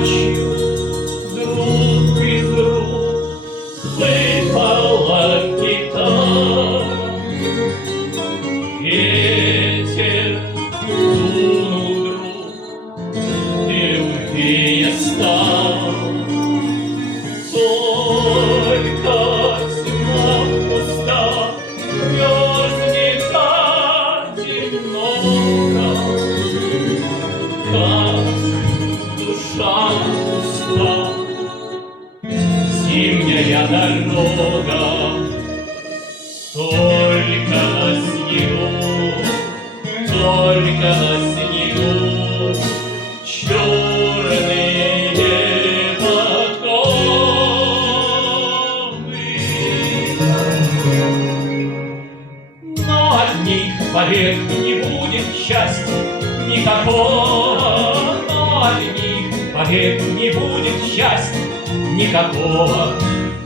ночью друг из рук выпала гитара. Ветер дунул вдруг, и стал. Только тьма пуста, мерзнет одиноко, как душа пуста, зимняя дорога. Только на снегу, только на снегу черные подковы. Но от них вовек не будет счастья никакого, но от них вовек не будет счастья никакого.